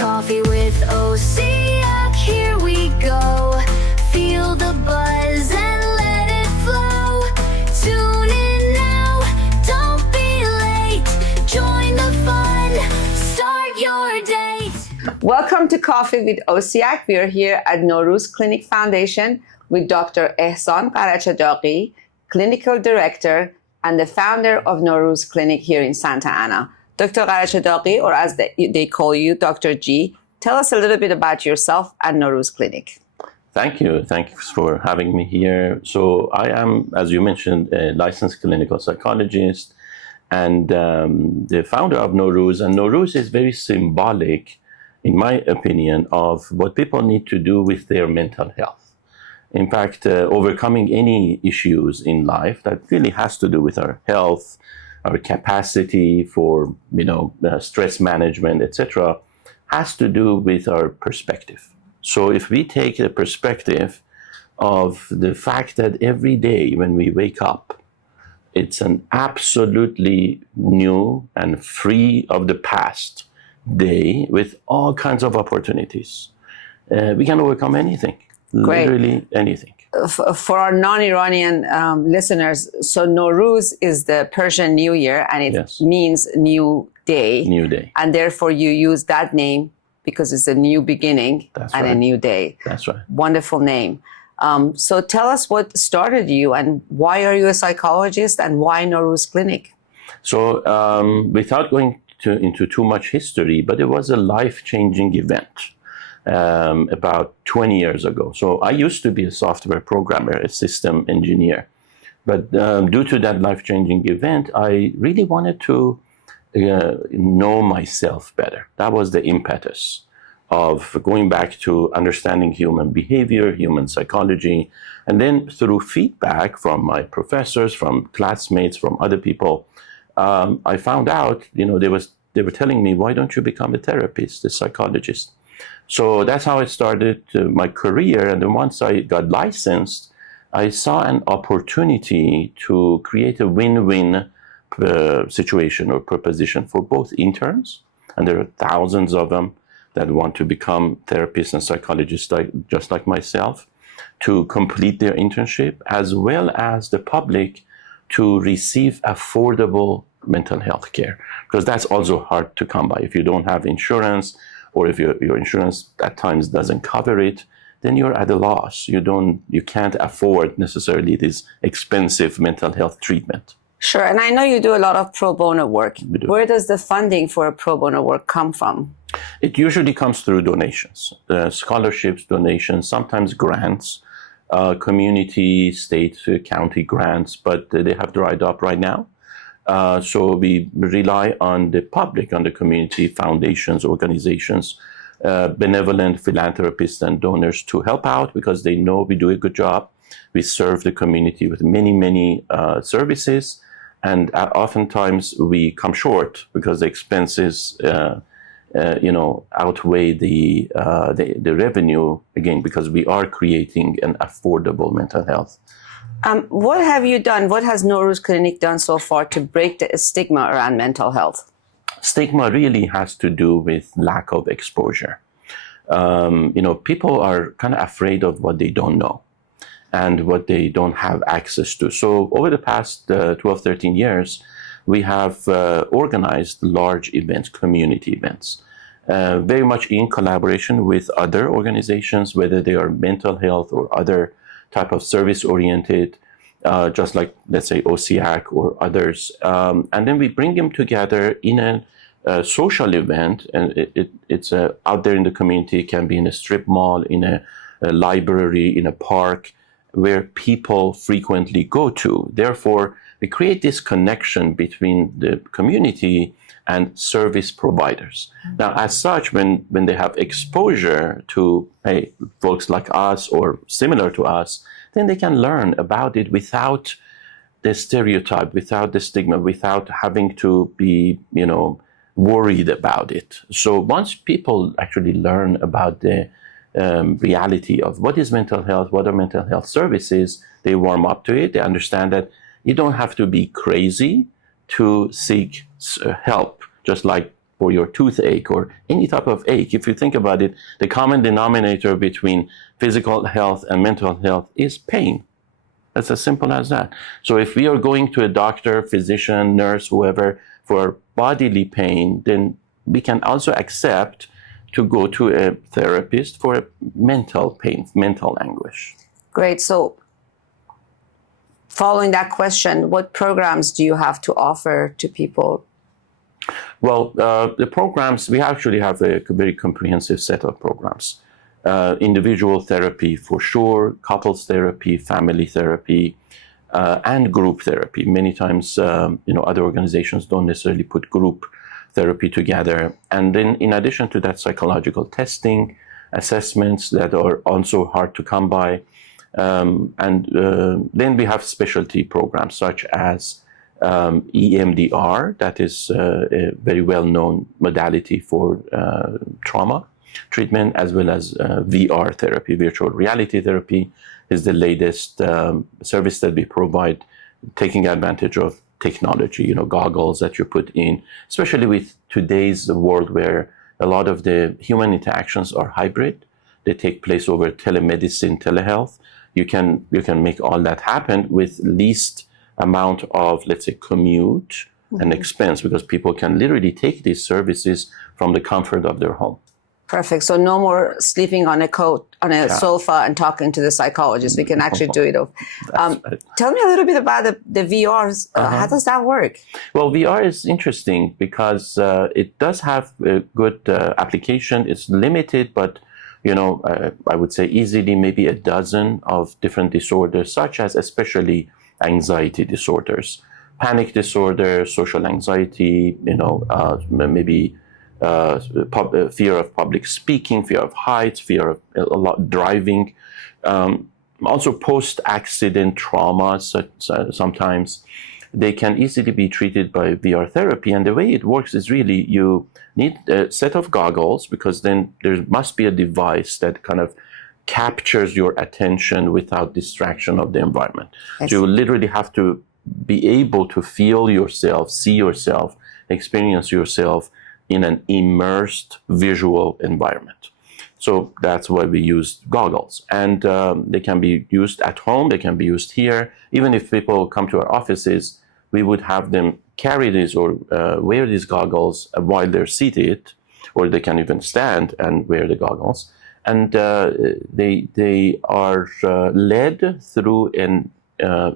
Coffee with OCIACC, here we go. Feel the buzz and let it flow. Tune in now, don't be late. Join the fun, start your date. Welcome to Coffee with OCIACC. We are here at Norooz Clinic Foundation with Dr. Gharadjedaghi, Clinical Director and the founder of Norooz Clinic here in Santa Ana. Dr. Gharadjedaghi, or as they call you, Dr. G, tell us a little bit about yourself and Norooz Clinic. Thank you. Thanks for having me here. So I am, as you mentioned, a licensed clinical psychologist and the founder of Norooz. And Norooz is very symbolic, in my opinion, of what people need to do with their mental health. In fact, overcoming any issues in life that really has to do with our health, our capacity for, stress management, etc., has to do with our perspective. So if we take the perspective of the fact that every day when we wake up, it's an absolutely new and free of the past day with all kinds of opportunities, we can overcome anything, literally anything. For our non-Iranian listeners, so Norooz is the Persian New Year, and it means new day. New day. And therefore you use that name because it's a new beginning and a new day. That's right. Wonderful name. So tell us what started you and why are you a psychologist and why Norooz Clinic? So without going into too much history, but it was a life-changing event. About 20 years ago. So I used to be a software programmer, a system engineer. But due to that life-changing event, I really wanted to know myself better. That was the impetus of going back to understanding human behavior, human psychology. And then through feedback from my professors, from classmates, from other people, I found out, they were telling me, why don't you become a therapist, a psychologist? So that's how I started my career. And then once I got licensed, I saw an opportunity to create a win-win situation or proposition for both interns, and there are thousands of them that want to become therapists and psychologists just like myself, to complete their internship, as well as the public to receive affordable mental health care, because that's also hard to come by. If you don't have insurance, or if your insurance at times doesn't cover it, then you're at a loss. You can't afford necessarily this expensive mental health treatment. Sure, and I know you do a lot of pro bono work. Where does the funding for pro bono work come from? It usually comes through donations, scholarships, donations, sometimes grants, community, state, county grants, but they have dried up right now. So we rely on the public, on the community, foundations, organizations, benevolent philanthropists and donors to help out because they know we do a good job. We serve the community with many, many services, and oftentimes we come short because the expenses, outweigh the revenue, again, because we are creating an affordable mental health. What have you done? What has Norooz Clinic done so far to break the stigma around mental health? Stigma really has to do with lack of exposure. People are kind of afraid of what they don't know and what they don't have access to. So over the past 12, 13 years, we have organized large events, community events, very much in collaboration with other organizations, whether they are mental health or other type of service-oriented, just like, let's say, OCIACC or others. And then we bring them together in a social event, and it's out there in the community. It can be in a strip mall, in a library, in a park, where people frequently go to. Therefore, we create this connection between the community and service providers. Now, as such, when they have exposure to folks like us or similar to us, then they can learn about it without the stereotype, without the stigma, without having to be, worried about it. So once people actually learn about the reality of what is mental health, what are mental health services, they warm up to it. They understand that you don't have to be crazy to seek help, just like for your toothache or any type of ache. If you think about it, the common denominator between physical health and mental health is pain. It's as simple as that. So if we are going to a doctor, physician, nurse, whoever, for bodily pain, then we can also accept to go to a therapist for mental pain, mental anguish. Great. So following that question, what programs do you have to offer to people? Well, the programs, we actually have a very comprehensive set of programs. Individual therapy for sure, couples therapy, family therapy, and group therapy. Many times, other organizations don't necessarily put group therapy together. And then in addition to that, psychological testing, assessments that are also hard to come by. Then we have specialty programs such as EMDR, that is a very well-known modality for trauma treatment, as well as VR therapy, virtual reality therapy is the latest service that we provide, taking advantage of technology, goggles that you put in, especially with today's world where a lot of the human interactions are hybrid. They take place over telemedicine, telehealth. You can make all that happen with least amount of, let's say, commute and expense, because people can literally take these services from the comfort of their home. Perfect. So no more sleeping on a sofa and talking to the psychologist. We can actually do it. Tell me a little bit about the VRs. How does that work? Well, VR is interesting because it does have a good application. It's limited, but I would say easily maybe a dozen of different disorders, such as especially anxiety disorders, panic disorder, social anxiety, maybe fear of public speaking, fear of heights, fear of a lot driving, also post-accident trauma. Sometimes they can easily be treated by VR therapy. And the way it works is really you need a set of goggles, because then there must be a device that kind of captures your attention without distraction of the environment. So you literally have to be able to feel yourself, see yourself, experience yourself in an immersed visual environment. So that's why we use goggles. And they can be used at home, they can be used here. Even if people come to our offices, we would have them carry these or wear these goggles while they're seated, or they can even stand and wear the goggles. And they are led through an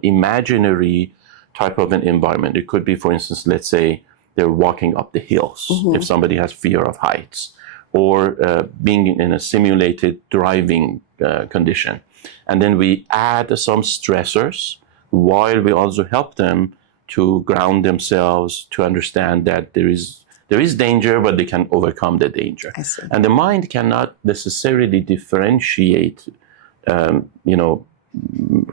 imaginary type of an environment. It could be, for instance, let's say they're walking up the hills, if somebody has fear of heights, or being in a simulated driving condition. And then we add some stressors while we also help them to ground themselves, to understand that there is danger, but they can overcome the danger. And the mind cannot necessarily differentiate,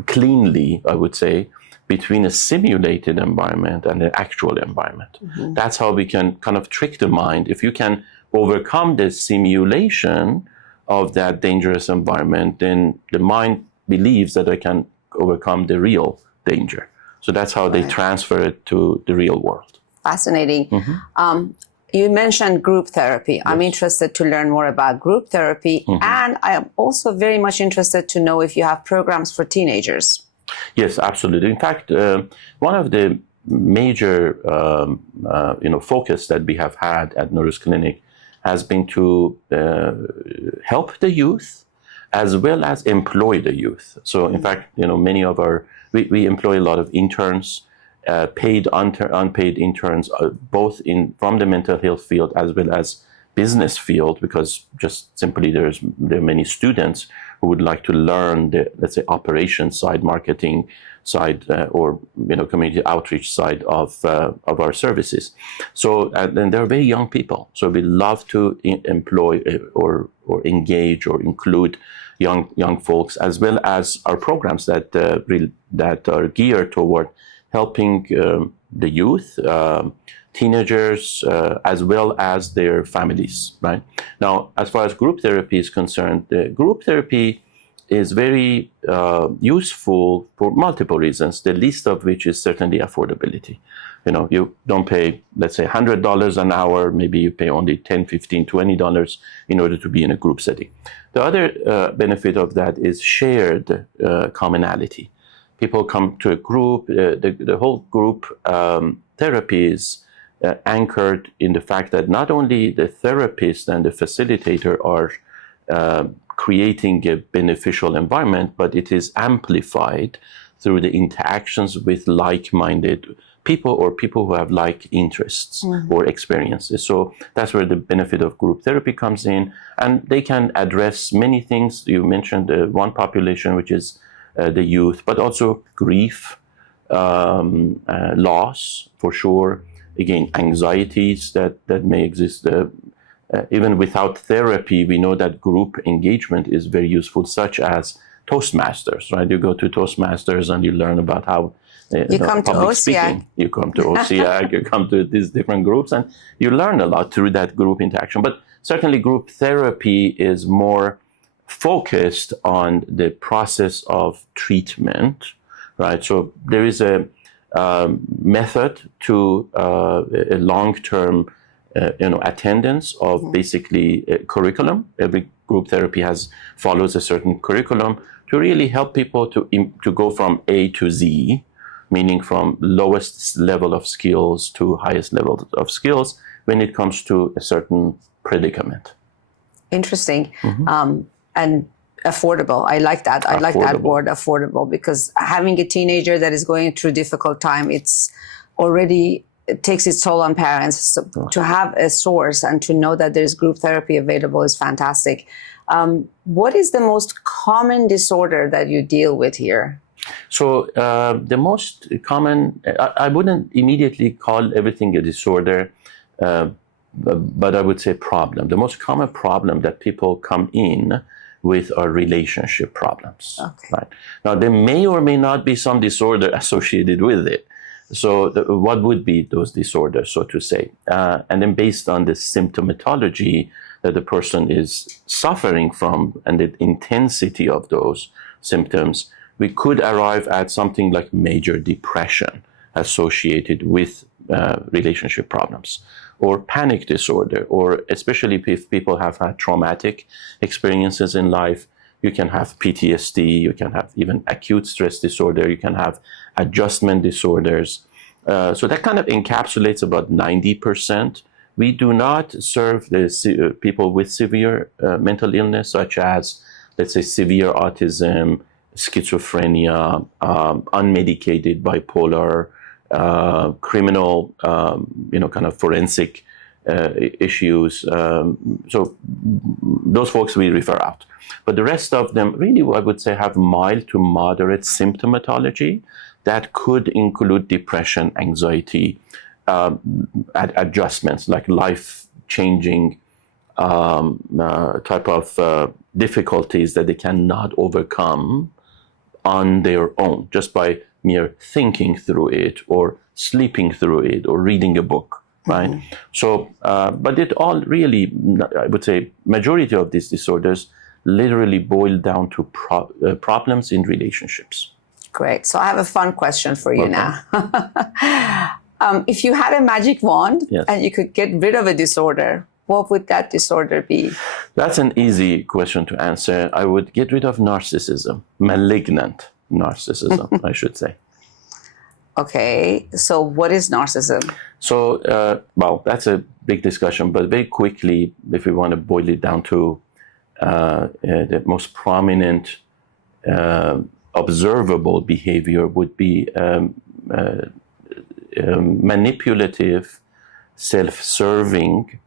cleanly, I would say, between a simulated environment and the actual environment. That's how we can kind of trick the mind. If you can overcome the simulation of that dangerous environment, then the mind believes that I can overcome the real danger. So that's how they transfer it to the real world. Fascinating. You mentioned group therapy. Yes. I'm interested to learn more about group therapy. And I am also very much interested to know if you have programs for teenagers. Yes, absolutely. In fact, one of the major focus that we have had at Norooz Clinic has been to help the youth as well as employ the youth. So in fact, many of we employ a lot of interns, paid, unpaid interns, both from the mental health field as well as business field, because just simply there are many students who would like to learn the, let's say, operations side, marketing side, or community outreach side of our services. So and they're very young people. So we love to employ or engage or include young folks, as well as our programs that are geared toward helping the youth, teenagers, as well as their families, right? Now, as far as group therapy is concerned, group therapy is very useful for multiple reasons, the least of which is certainly affordability. You don't pay, let's say, $100 an hour, maybe you pay only $10, $15, $20 in order to be in a group setting. The other benefit of that is shared commonality. People come to a group, the whole group therapy is anchored in the fact that not only the therapist and the facilitator are creating a beneficial environment, but it is amplified through the interactions with like-minded people or people who have like interests or experiences. So that's where the benefit of group therapy comes in, and they can address many things. You mentioned one population, which is the youth, but also grief, loss, for sure. Again, anxieties that may exist. Even without therapy, we know that group engagement is very useful, such as Toastmasters, right? You go to Toastmasters and you learn about how you come to OCIACC. You come to OCIACC, you come to these different groups, and you learn a lot through that group interaction. But certainly group therapy is more focused on the process of treatment, right? So there is a method to a long-term attendance of basically a curriculum. Every group therapy follows a certain curriculum to really help people to go from A to Z, meaning from lowest level of skills to highest level of skills when it comes to a certain predicament. Interesting. And affordable. I like that. I like that word, affordable, because having a teenager that is going through a difficult time, it takes its toll on parents. So to have a source and to know that there's group therapy available is fantastic. What is the most common disorder that you deal with here? So the most common, I wouldn't immediately call everything a disorder, but I would say problem. The most common problem that people come in with are relationship problems. Okay. Right? Now, there may or may not be some disorder associated with it. So what would be those disorders, so to say? And then based on the symptomatology that the person is suffering from and the intensity of those symptoms, we could arrive at something like major depression associated with relationship problems, or panic disorder, or especially if people have had traumatic experiences in life. You can have PTSD, you can have even acute stress disorder, you can have adjustment disorders. So that kind of encapsulates about 90%. We do not serve the people with severe mental illness, such as, let's say, severe autism, schizophrenia, unmedicated bipolar, criminal, kind of forensic issues. So those folks we refer out. But the rest of them really, I would say, have mild to moderate symptomatology that could include depression, anxiety, adjustments like life-changing type of difficulties that they cannot overcome on their own, just by mere thinking through it or sleeping through it or reading a book, right? Mm-hmm. So, but it all really, I would say, majority of these disorders literally boil down to problems in relationships. Great. So I have a fun question for you now. If you had a magic wand and you could get rid of a disorder, what would that disorder be? That's an easy question to answer. I would get rid of narcissism, malignant narcissism, I should say. Okay, so what is narcissism? So, well, that's a big discussion, but very quickly, if we want to boil it down to the most prominent observable behavior would be manipulative, self-serving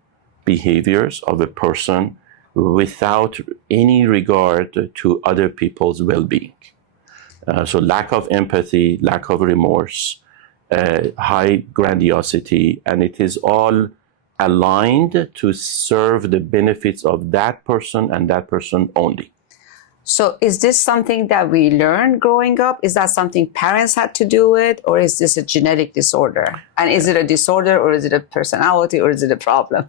behaviors of a person without any regard to other people's well-being. So lack of empathy, lack of remorse, high grandiosity, and it is all aligned to serve the benefits of that person and that person only. So is this something that we learned growing up? Is that something parents had to do with, or is this a genetic disorder? And is it a disorder, or is it a personality, or is it a problem?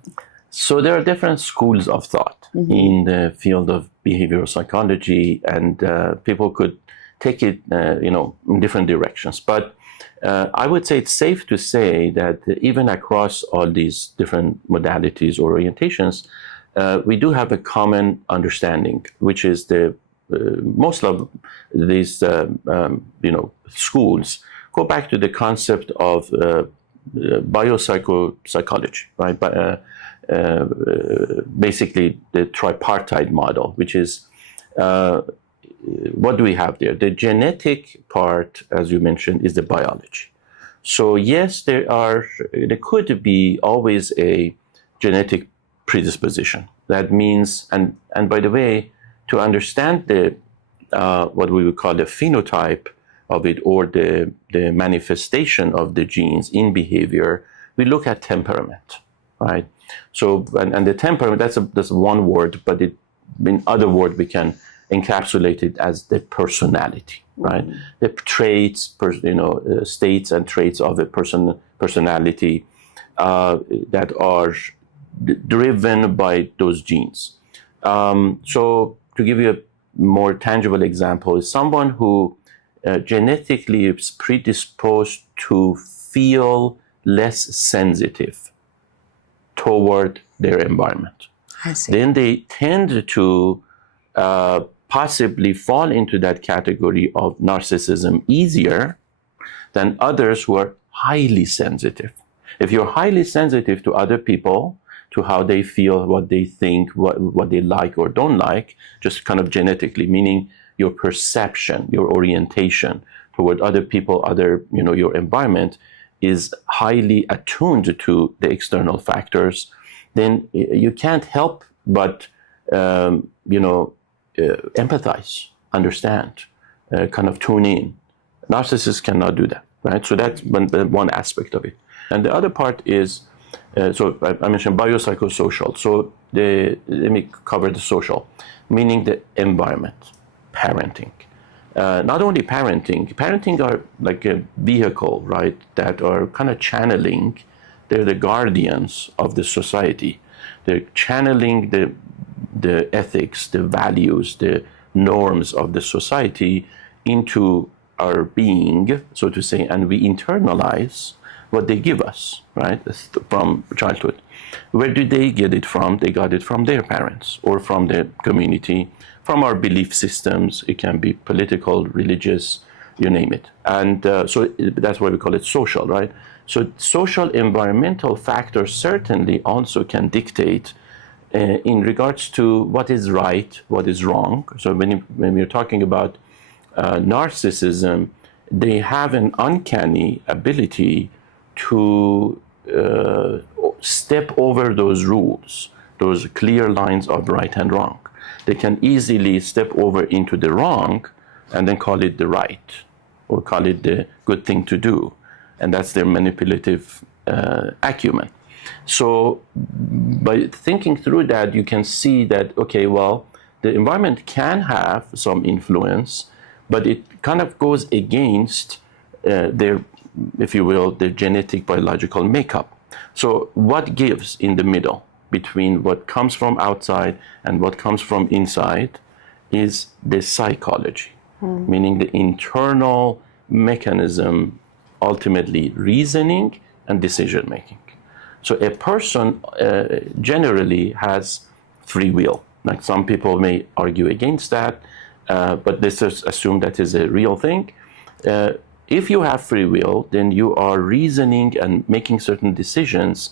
So there are different schools of thought in the field of behavioral psychology, and people could take it, in different directions. But I would say it's safe to say that even across all these different modalities or orientations, we do have a common understanding, which is the most of these, schools go back to the concept of biopsychology, right? Basically the tripartite model, which is what do we have there? The genetic part, as you mentioned, is the biology. So yes, there could be always a genetic predisposition. That means, and by the way, to understand the what we would call the phenotype of it, or the manifestation of the genes in behavior, we look at temperament, right? So, and the temperament, that's one word, but in other words, we can encapsulate it as the personality, right? The traits, states and traits of a personality that are driven by those genes. So to give you a more tangible example, is someone who genetically is predisposed to feel less sensitive toward their environment. I see. Then they tend to possibly fall into that category of narcissism easier than others who are highly sensitive. If you're highly sensitive to other people, to how they feel, what they think, what they like or don't like, just kind of genetically, meaning your perception, your orientation toward other people, your environment is highly attuned to the external factors, then you can't help but, empathize, understand, kind of tune in. Narcissists cannot do that, right? So that's one aspect of it. And the other part is, so I mentioned biopsychosocial. So let me cover the social, meaning the environment, parenting. Not only parenting are like a vehicle, right, that are kind of channeling, they're the guardians of the society. They're channeling the ethics, the values, the norms of the society into our being, so to say, and we internalize what they give us, right, from childhood. Where do they get it from? They got it from their parents or from their community, from our belief systems. It can be political, religious, you name it. And so that's why we call it social, right? So social environmental factors certainly also can dictate in regards to what is right, what is wrong. So when we're talking about narcissism, they have an uncanny ability to step over those rules, those clear lines of right and wrong. They can easily step over into the wrong and then call it the right, or call it the good thing to do. And that's their manipulative acumen. So by thinking through that, you can see that, okay, well, the environment can have some influence, but it kind of goes against their, if you will, their genetic biological makeup. So what gives in the middle between what comes from outside and what comes from inside is the psychology, meaning the internal mechanism, ultimately reasoning and decision making. So a person generally has free will. Like some people may argue against that, but let's just assume that is a real thing. If you have free will, then you are reasoning and making certain decisions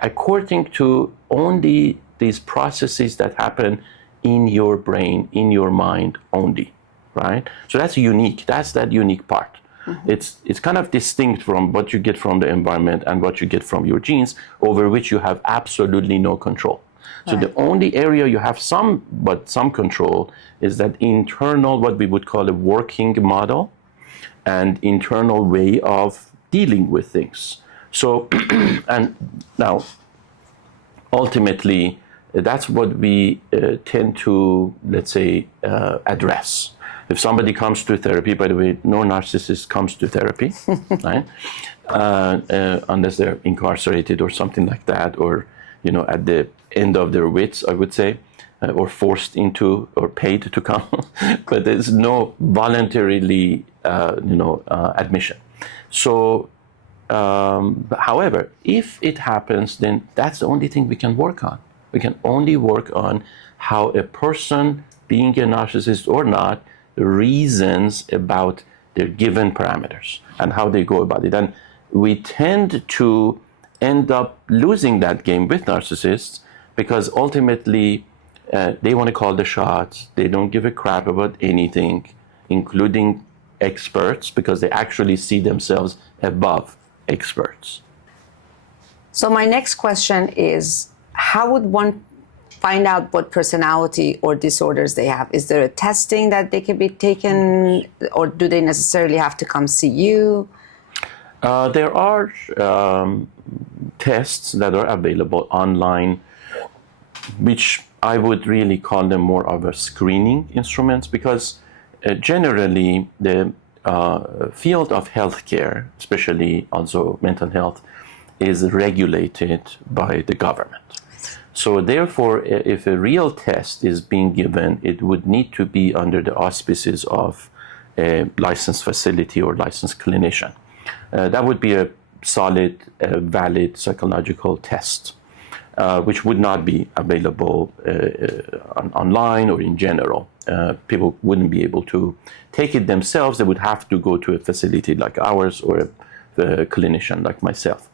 according to only these processes that happen in your brain, in your mind only, right? So that's unique. That's that unique part. It's kind of distinct from what you get from the environment and what you get from your genes, over which you have absolutely no control. So the only area you have some control is that internal, what we would call a working model, and internal way of dealing with things. So, and now, ultimately, that's what we tend to, let's say, address. If somebody comes to therapy, by the way, no narcissist comes to therapy, right? Unless they're incarcerated or something like that, or, at the end of their wits, I would say, or forced into or paid to come, but there's no voluntarily, admission. So, however, if it happens, then that's the only thing we can work on. We can only work on how a person, being a narcissist or not, reasons about their given parameters and how they go about it. And we tend to end up losing that game with narcissists because ultimately they want to call the shots. They don't give a crap about anything, including experts, because they actually see themselves above experts. So my next question is, how would one find out what personality or disorders they have? Is there a testing that they can be taken, or do they necessarily have to come see you? There are tests that are available online, which I would really call them more of a screening instruments, because generally the field of healthcare, especially also mental health, is regulated by the government. So therefore, if a real test is being given, it would need to be under the auspices of a licensed facility or licensed clinician. That would be a solid, valid psychological test, which would not be available online or in general. People wouldn't be able to take it themselves. They would have to go to a facility like ours or a clinician like myself.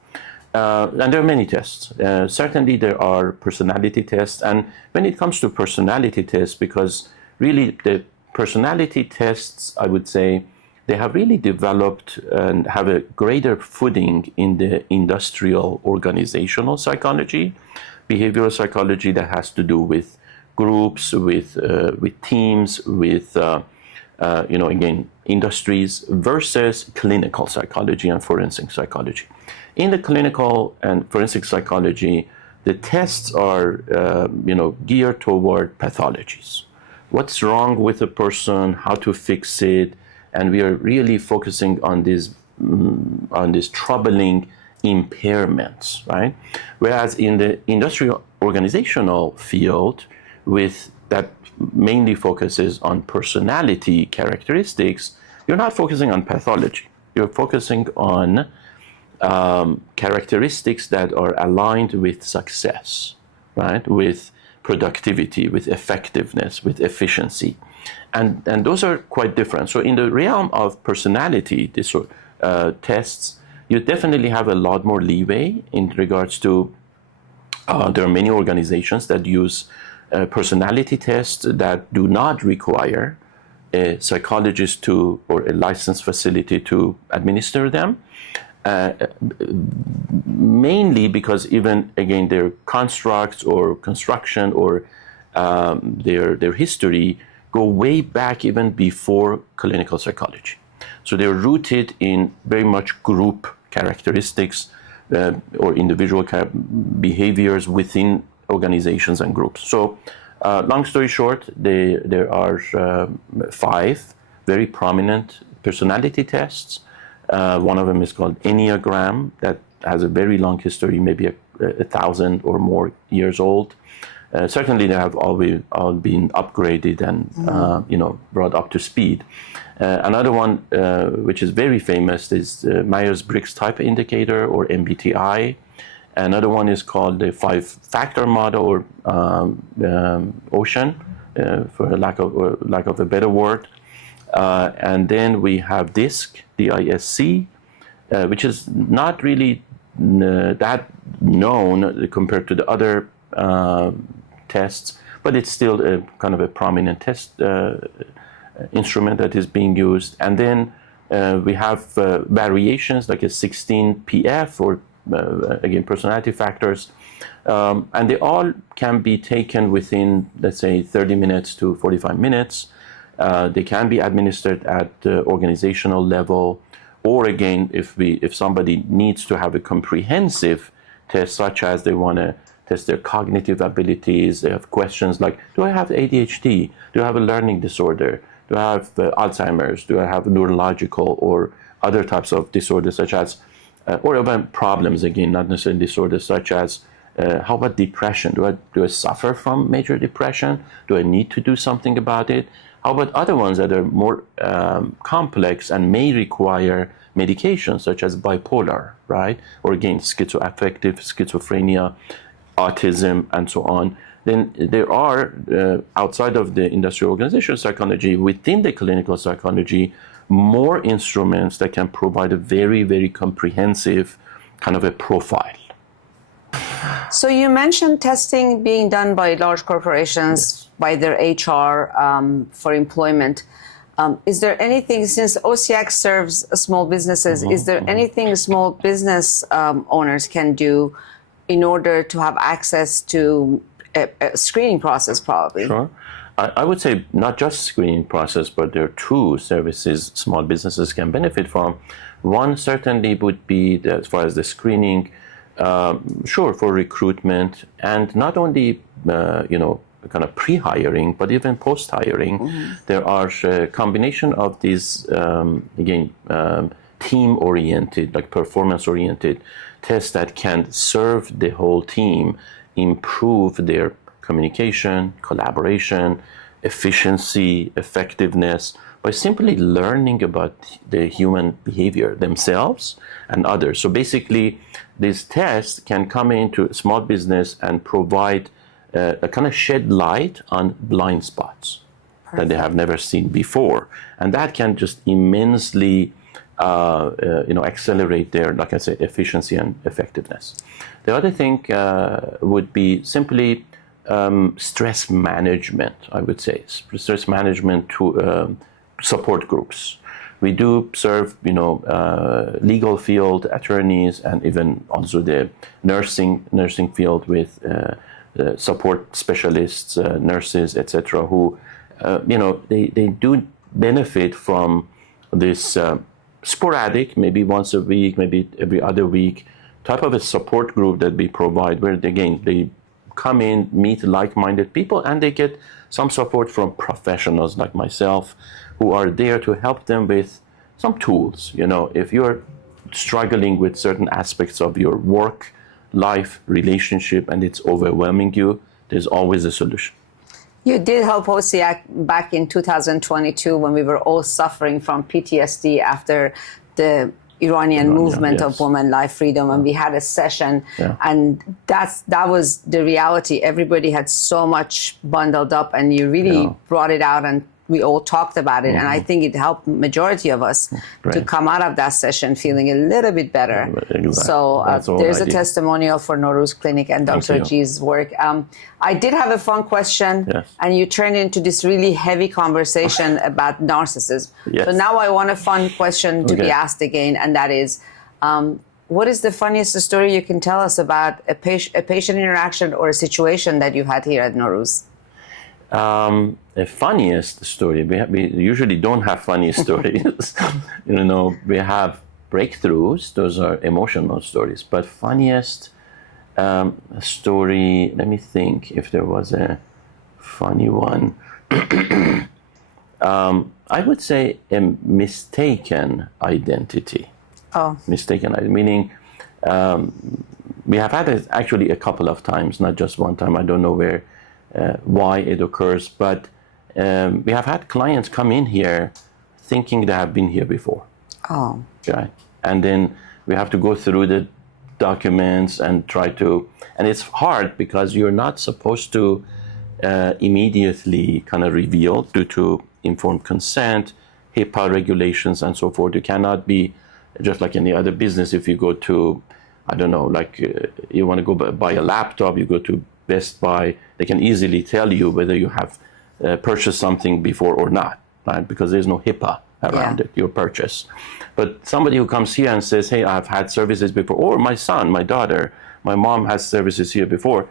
And there are many tests. Certainly there are personality tests. And when it comes to personality tests, because really the personality tests, I would say, they have really developed and have a greater footing in the industrial organizational psychology, behavioral psychology that has to do with groups, with teams, with, again, industries, versus clinical psychology and forensic psychology. In the clinical and forensic psychology, the tests are, geared toward pathologies. What's wrong with a person, how to fix it, and we are really focusing on these troubling impairments, right? Whereas in the industrial organizational field, with that mainly focuses on personality characteristics, you're not focusing on pathology. You're focusing on characteristics that are aligned with success, right? With productivity, with effectiveness, with efficiency. And those are quite different. So in the realm of personality tests, you definitely have a lot more leeway in regards to, there are many organizations that use personality tests that do not require a psychologist or a licensed facility to administer them. Mainly because even, again, their constructs or construction or their history go way back even before clinical psychology. So they're rooted in very much group characteristics or individual behaviors within organizations and groups. So long story short, there are 5 very prominent personality tests. One of them is called Enneagram, that has a very long history, maybe 1,000 or more years old. Certainly they have all been upgraded and brought up to speed. Another one which is very famous is Myers-Briggs Type Indicator, or MBTI. Another one is called the 5-factor model, or OCIACC, for lack of a better word. And then we have DISC, D-I-S-C, which is not really that known compared to the other tests, but it's still a kind of a prominent test instrument that is being used. And then we have variations like a 16PF, or again, personality factors, and they all can be taken within, let's say, 30 minutes to 45 minutes. They can be administered at organizational level, or again, if somebody needs to have a comprehensive test, such as they want to test their cognitive abilities, they have questions like, do I have ADHD? Do I have a learning disorder? Do I have Alzheimer's? Do I have neurological or other types of disorders, such as, or even problems, again, not necessarily disorders, such as How about depression? Do I suffer from major depression? Do I need to do something about it? How about other ones that are more complex and may require medication, such as bipolar, right? Or again, schizoaffective schizophrenia, autism, and so on. Then there are, outside of the industrial organizational psychology, within the clinical psychology, more instruments that can provide a very, very comprehensive kind of a profile. So you mentioned testing being done by large corporations, by their HR for employment. Is there anything, since OCIACC serves small businesses, is there anything small business owners can do in order to have access to a screening process, probably? Sure. I would say not just screening process, but there are two services small businesses can benefit from. One certainly would be, as far as the screening, sure, for recruitment, and not only, kind of pre-hiring, but even post-hiring. There are a combination of these, team-oriented, like performance-oriented tests that can serve the whole team, improve their communication, collaboration, efficiency, effectiveness, by simply learning about the human behavior themselves and others. So basically, these tests can come into small business and provide a kind of shed light on blind spots that they have never seen before. And that can just immensely accelerate their, like I say, efficiency and effectiveness. The other thing would be simply stress management, I would say. Stress management to support groups. We do serve, legal field attorneys and even also the nursing field with support specialists, nurses, etc., who, they do benefit from this sporadic, maybe once a week, maybe every other week, type of a support group that we provide, where again, they come in, meet like-minded people, and they get some support from professionals like myself, who are there to help them with some tools. If you're struggling with certain aspects of your work, life, relationship, and it's overwhelming you, there's always a solution. You did help OCIACC back in 2022 when we were all suffering from PTSD after the Iranian movement of women, life, freedom, and we had a session, and that was the reality. Everybody had so much bundled up, and you really brought it out, and we all talked about it, and I think it helped majority of us to come out of that session feeling a little bit better. Exactly. So there's a testimonial for Norooz Clinic and Dr. G's work. I did have a fun question, and you turned into this really heavy conversation about narcissism. So now I want a fun question to be asked again, and that is, what is the funniest story you can tell us about a patient interaction or a situation that you had here at Norooz? The funniest story, we usually don't have funny stories. We have breakthroughs, those are emotional stories. But funniest story, let me think if there was a funny one. I would say a mistaken identity. Mistaken identity, meaning we have had it actually a couple of times, not just one time. I don't know why it occurs, but we have had clients come in here thinking they have been here before. Okay. And then we have to go through the documents and and it's hard because you're not supposed to immediately kind of reveal due to informed consent, HIPAA regulations, and so forth. You cannot be just like any other business. If you go to, I don't know, like you want to go buy a laptop, you go to Best Buy, they can easily tell you whether you have purchased something before or not, right? Because there's no HIPAA around it, your purchase. But somebody who comes here and says, hey, I've had services before, or my son, my daughter, my mom has services here before,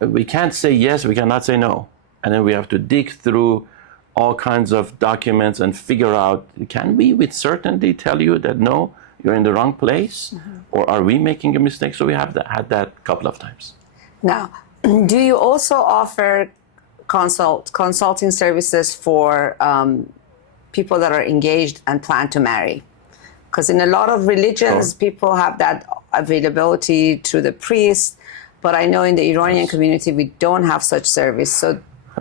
we can't say yes, we cannot say no. And then we have to dig through all kinds of documents and figure out, can we with certainty tell you that no, you're in the wrong place? Or are we making a mistake? So we have had that a couple of times. Now, do you also offer consulting services for people that are engaged and plan to marry? Because in a lot of religions, people have that availability through the priest, But I know in the Iranian community, we don't have such service. So,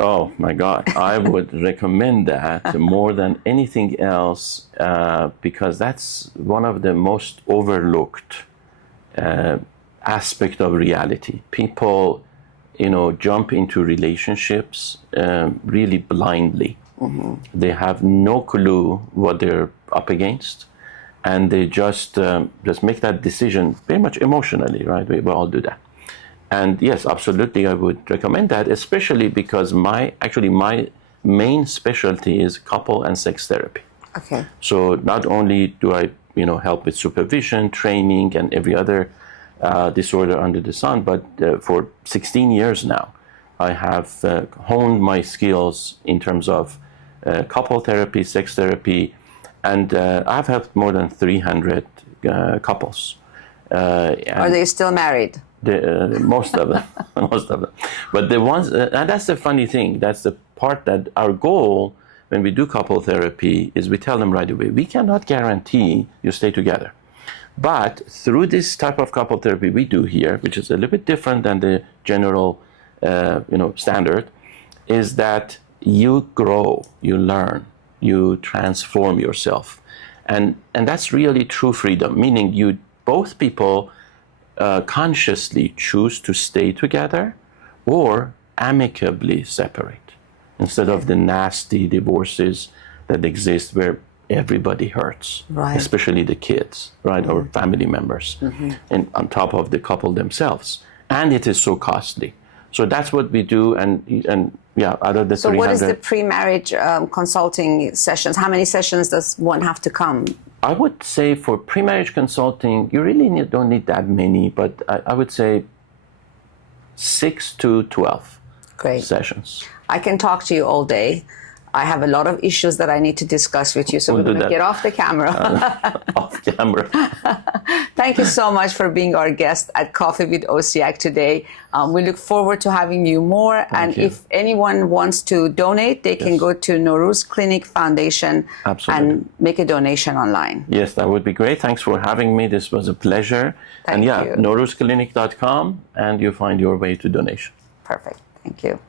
oh my God, I would recommend that more than anything else because that's one of the most overlooked aspect of reality. People, jump into relationships really blindly. They have no clue what they're up against, and they just make that decision very much emotionally, right? We all do that. And yes, absolutely, I would recommend that, especially because my main specialty is couple and sex therapy. okay. So not only do I, help with supervision, training, and every other disorder under the sun, but for 16 years now, I have honed my skills in terms of couple therapy, sex therapy, and I've helped more than 300 couples. Are they still married? Most of them, most of them. But the ones, and that's the funny thing, that's the part that our goal when we do couple therapy is we tell them right away, we cannot guarantee you stay together. But through this type of couple therapy we do here, which is a little bit different than the general, standard, is that you grow, you learn, you transform yourself. And that's really true freedom, meaning both people consciously choose to stay together or amicably separate instead of the nasty divorces that exist where everybody hurts, right. especially the kids, right, or family members, and on top of the couple themselves. And it is so costly. So that's what we do, and yeah, out of the So 300, what is the pre-marriage consulting sessions? How many sessions does one have to come? I would say for pre-marriage consulting, you really don't need that many, but I would say 6 to 12 Great. sessions. I can talk to you all day. I have a lot of issues that I need to discuss with you, so We'll we're do going to that. get off the camera. Off camera. Thank you so much for being our guest at Coffee with OCIACC today. We look forward to having you more. Thank you. If anyone wants to donate, they can Yes. go to Norooz Clinic Foundation Absolutely. and make a donation online. Yes, that would be great. Thanks for having me. This was a pleasure. Thank and yeah, you. NoroozClinic.com, and you find your way to donation. Perfect. Thank you.